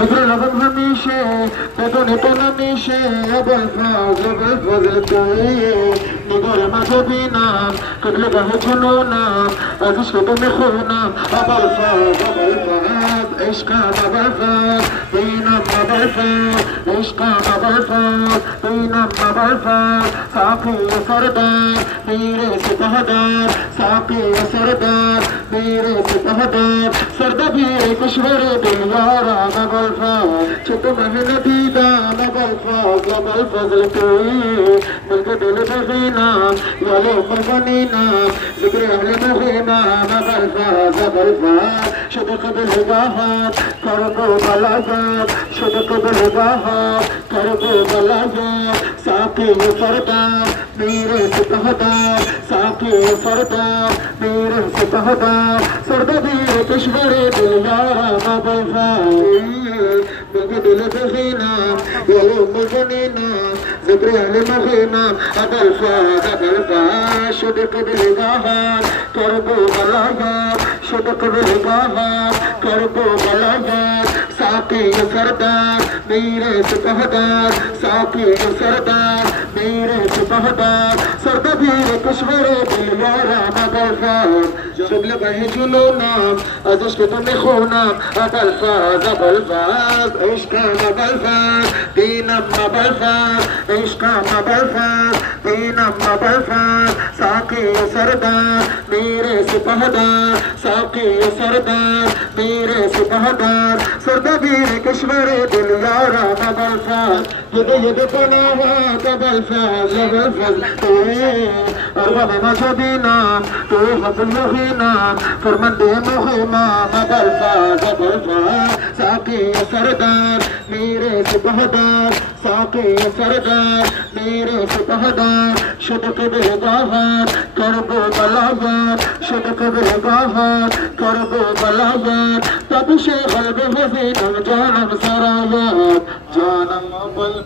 ذكر لغم هميشه بدون تنميشه أبو الفضل توي نقول ما تبينا قبل به جنونا أزش كده مخونا أبو الفضل عشق أبو الفضل بينا أبو الفضل عشق أبو الفضل بينا أبو الفضل ساقي سردار मेरे सिपहदार साकी सरदार मेरे सिपहदार सरदबीर कुशवर दिलवारा मगल्फा छुट महनदीदा मगल्फा गबल फजल कोई मिलके दिल बगीना यालो मगनीना जिक्र अहले मगीना मगल्फा गबल्फा शदक बिलगाहात करबो बलागात शदक बिलगाहात करबो बलागात साकी सरदार मेरे सिपहदार साकी सरदार मेरे सिपहदार सरदबीर कुशवर दिलवारा मगल्फा मिलके दिल बगीना यालो मगनीना जिक्र अहले मगीना अगल्फा गबल्फा शदक बिलगाहात करबो बलागात शदक बिलगाहात करबो बलागात साकी सरदार मेरे सिपहदार साकी सरदार मेरे सिपहदार सरदबीर कुशवर दिलवारा मगल्फा شبل بهجلونا ازش كتم خونا ابلفاز ابلفاز عشقا مبلفاز دينا مبلفاز عشقا مبلفاز دينا مبلفاز ساقي سردار मेरे सिपहदार साकी सरदार मेरे सिपहदार सरदबीर कुशवर दिलवारा मगल्फाज يد قناها تبلفاز لبلفاز أرغب مجدنا توحة المغينا فرمن دي مهما مبلفاز بلفاز ساقي سردار मेरे सिपहदार साकी सरदार मेरे सिपहदार शदक बिलगाहात करबो बलागात शदक बिलगाहात करबो बलागात तब से क़ल्ब हज़ीन जानम सरायात जानम